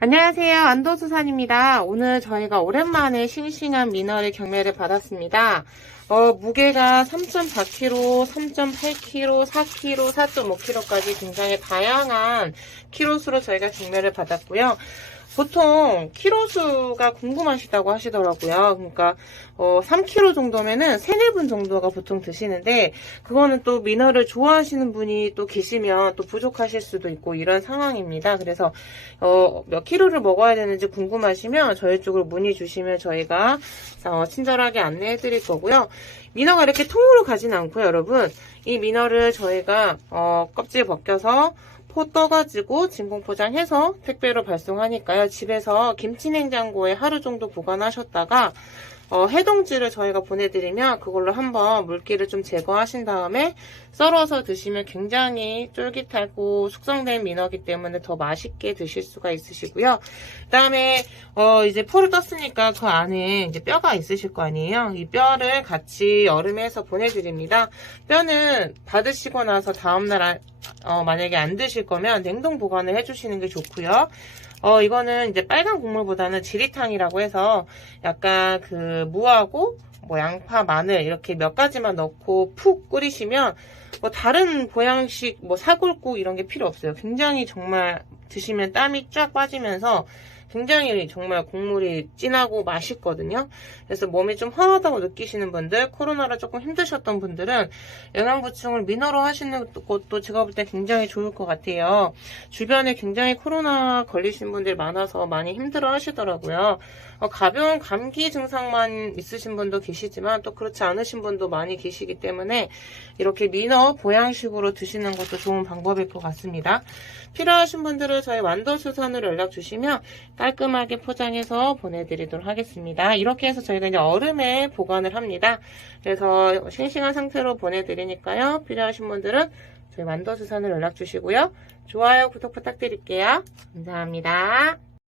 안녕하세요. 안도수산입니다. 오늘 저희가 오랜만에 싱싱한 미너리 경매를 받았습니다. 어, 무게가 3.4kg, 3.8kg, 4kg, 4.5kg까지 굉장히 다양한 키로수로 저희가 경매를 받았고요. 보통 키로 수가 궁금하시다고 하시더라고요. 그러니까 어, 3kg 정도면은 3, 4분 정도가 보통 드시는데 그거는 또 미너를 좋아하시는 분이 또 계시면 또 부족하실 수도 있고 이런 상황입니다. 그래서 어, 몇 킬로를 먹어야 되는지 궁금하시면 저희 쪽으로 문의 주시면 저희가 어, 친절하게 안내해 드릴 거고요. 미너가 이렇게 통으로 가진 않고요, 여러분. 이 미너를 저희가 어, 껍질 벗겨서 포 떠가지고 진공 포장해서 택배로 발송하니까요. 집에서 김치 냉장고에 하루 정도 보관하셨다가 어, 해동지를 저희가 보내드리면 그걸로 한번 물기를 좀 제거하신 다음에 썰어서 드시면 굉장히 쫄깃하고 숙성된 민어기 때문에 더 맛있게 드실 수가 있으시고요. 그 다음에 어, 이제 포를 떴으니까 그 안에 이제 뼈가 있으실 거 아니에요. 이 뼈를 같이 여름에서 보내드립니다. 뼈는 받으시고 나서 다음날 안- 어, 만약에 안 드실 거면 냉동 보관을 해주시는 게 좋고요. 어, 이거는 이제 빨간 국물보다는 지리탕이라고 해서 약간 그 무하고 뭐 양파, 마늘 이렇게 몇 가지만 넣고 푹 끓이시면 뭐 다른 보양식 뭐 사골국 이런 게 필요 없어요. 굉장히 정말 드시면 땀이 쫙 빠지면서 굉장히 정말 국물이 진하고 맛있거든요. 그래서 몸이 좀 허하다고 느끼시는 분들, 코로나라 조금 힘드셨던 분들은 영양 보충을 미너로 하시는 것도 제가 볼 때 굉장히 좋을 것 같아요. 주변에 굉장히 코로나 걸리신 분들이 많아서 많이 힘들어 하시더라고요. 어, 가벼운 감기 증상만 있으신 분도 계시지만 또 그렇지 않으신 분도 많이 계시기 때문에 이렇게 미너 보양식으로 드시는 것도 좋은 방법일 것 같습니다. 필요하신 분들은 저희 완도수산으로 연락 주시면 깔끔하게 포장해서 보내드리도록 하겠습니다. 이렇게 해서 저희가 이제 얼음에 보관을 합니다. 그래서 싱싱한 상태로 보내드리니까요. 필요하신 분들은 저희 완도수산으로 연락 주시고요. 좋아요, 구독 부탁드릴게요. 감사합니다.